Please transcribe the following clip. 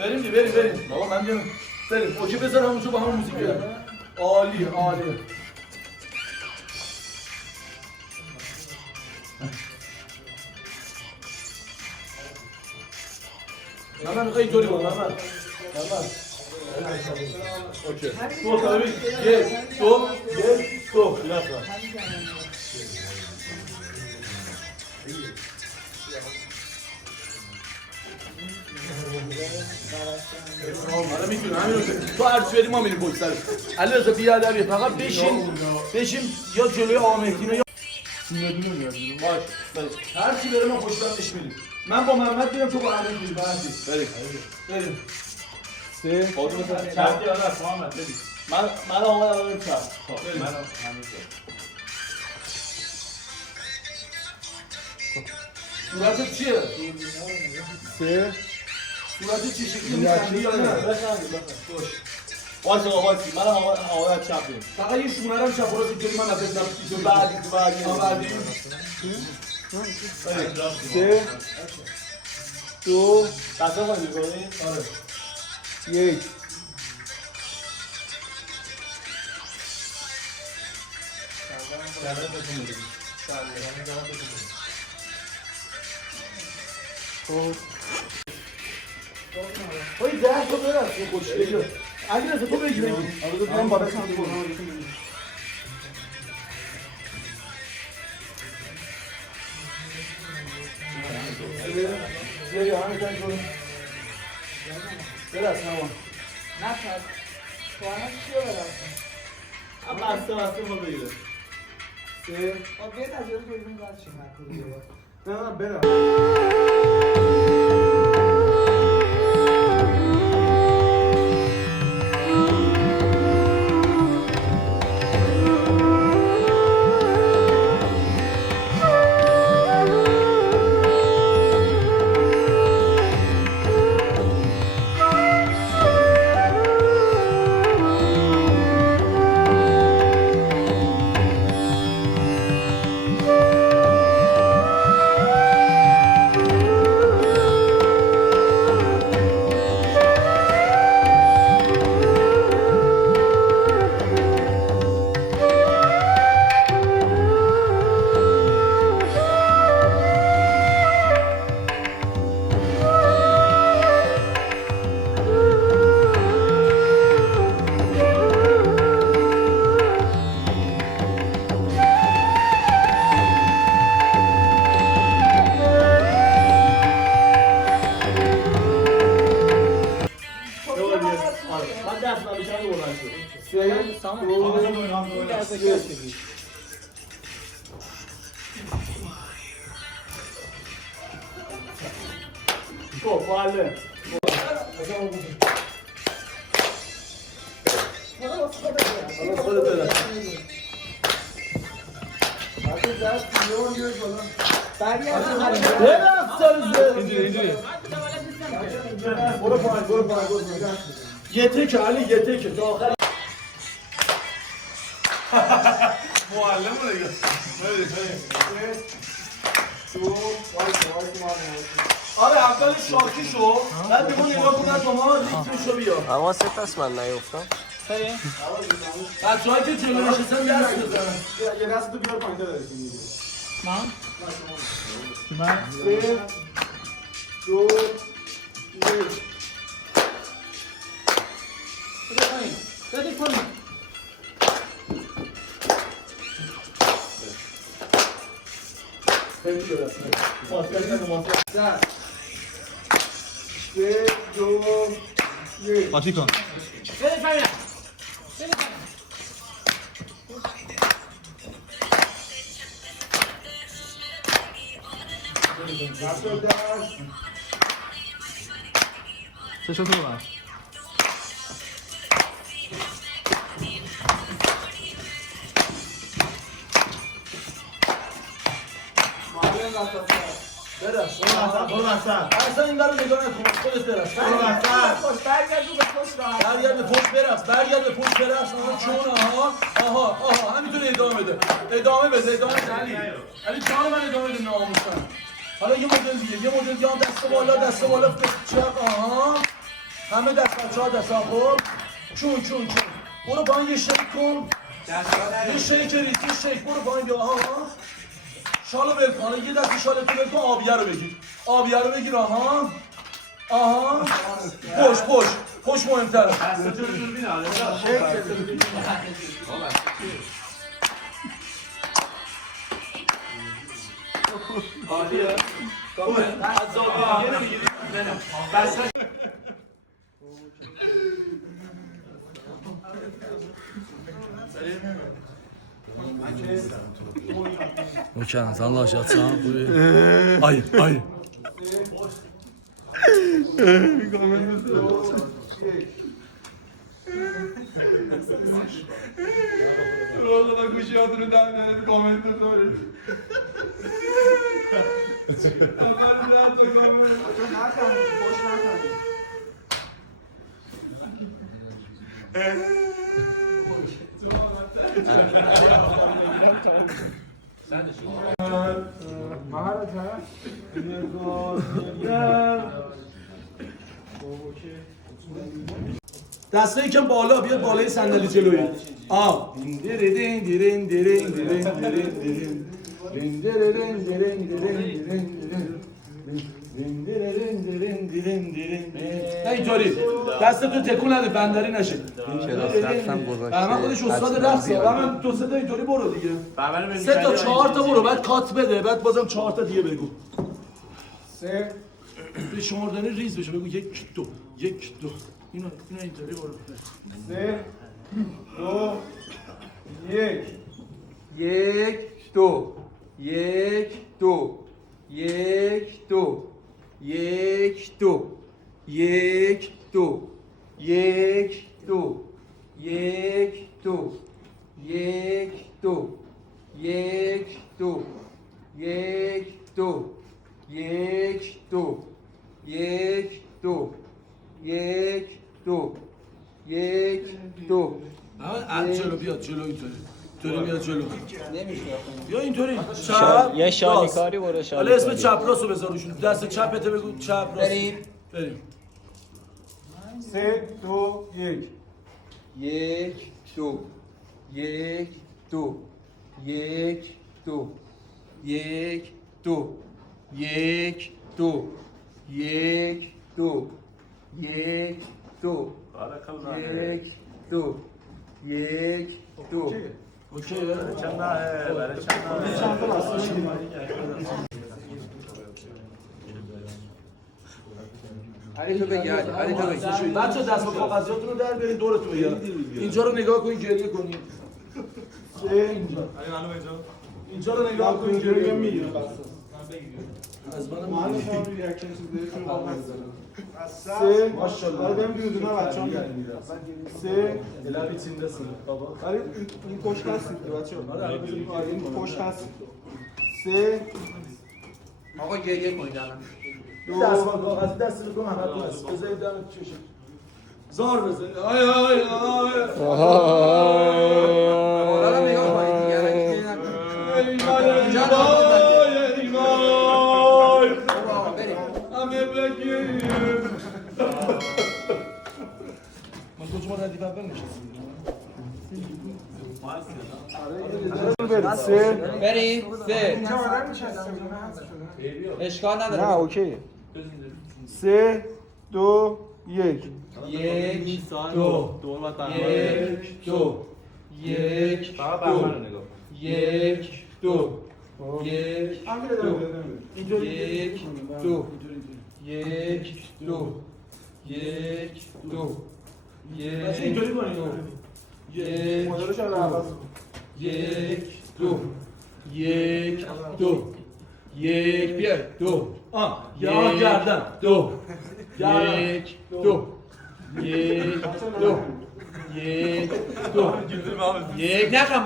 بریم بابا من میام. بریم اوکی بذار همونجا با همون موزیک بریم. عالی محمد میخوای اینطوری بود محمد اوکی دو تا ببین 1 2 حالا میتونم همین تو هرچی بریم ما میریم پشت سرش. علیرضا بیادبی فقط بشین یا جلوی آقا مهدی یا باش هرچی بره ما پشت سرش میریم. من با محمد میرم تو با علی میری بریم سه خودمون چرتی آره محمد بریم من اومدم بریم چرت من همین صورتت چیه؟ سه صورتت چی شکلی می‌خندی یا نه؟ بخند باشه وایسی من هوا چپ بریم فقط یه شومرم چپ راست اینطوری من نفس بعدی سه دو دستا کنی می‌کنی؟ آره یک اوی ده تا برست یه خوشگلی علیرضا تو بگی من بالا چند تا بیا همه تن کن برست نوان نفت توانم چیه برست؟ بسته ما بگیره سه بیاد از یارو بگیریم باید چی نکنه نه برم فعلا خودت بده اینجوری برو پایین یه تک علی یه تک تا آخر معلم رو دیگه آره اول شاکی شو بعد بگو نگاه کنن با ما ریتمشو بیا حواست هست من نیفتم بچه هایی که جلو نشستن دست بزنن یه دست تو بیار پایین داره من؟ سه دو یک بده پایین خیلی درست سه دو یک قاطی کن بده پایین سه شو تو بر برس برو اصلا این برو نگاه نکن خودت برس برگرد به پشت برس چون آها همینطوری ادامه بده علی جان من ادامه بده ناموسن حالا یه مدل دیگه هم دست بالا چپ همه دست بچه ها دست ها خوب چون برو پایین یه شیک کن یه شیک ریز یه شیک برو پایین بیا آها شالو بل کن یه دست شالو تو بل کن آبیه رو بگیر آبیه رو بگیر آها پشت مهمتره عالیه از آبیه نمیگیری Mükemmel, sen de aşağıtsan buraya. Hayır. Orada da kuş yadını derler, komentör söyle. Haberim de atla komentör. boş نکنید. دسته یکم بالا بیاد بالای صندلی جلویی نه اینطوری دستتو تکون نده بندری نشه من خودش استاد رقصه من دو سه تا اینطوری برو دیگه 3 تا 4 تا برو بعد کات بده بعد بازم 4 تا دیگه بگو 3 به شمردنی ریز بشه بگو 1 2 1 2 اینا اینطوری برو 3 2 جلو بیاد جلو اینطوری بیاد جلو نمیشه. یا اینطوری چپ یه شالیکاری برو حالا شالیکاری اسم چپ راستو بذار روشون دست چپت بگو چپ راست بریم 3 2 1 اوکی علی تو بگی علی تو بگی. بچه دست با کاغذیاتون رو در برین دورتون بگیرن اینجا رو نگاه کنین گریه کنین اینجا رو نگاه کنین گریه میگیرن از منم معلم فامی ریاکشن چیزی رو سه ماشاءالله آره بریم دونه بچه‌ها میگیرن 3 لبی چین دست بابا آره این پشت هستید بچه‌ها آره این پشت هست 3 آقا گریه کنید الان. دست با کاغذی دست رو کنم همه هست بذارید دارم چشه زار بزنید آی حالا نگاه کنید دیگه. من کجا ما ردیف اول نشستیم بریم 3 اشکال نداره. نه اوکی 3 2 1 1 2 1 2 1 1 2 1 2 1 2 1 2 اینطوری کنید مدلش رو عوض 1 2 1 2 1 بیار 2 یا گردن 2 1 2 1 2 1 2 1 نخم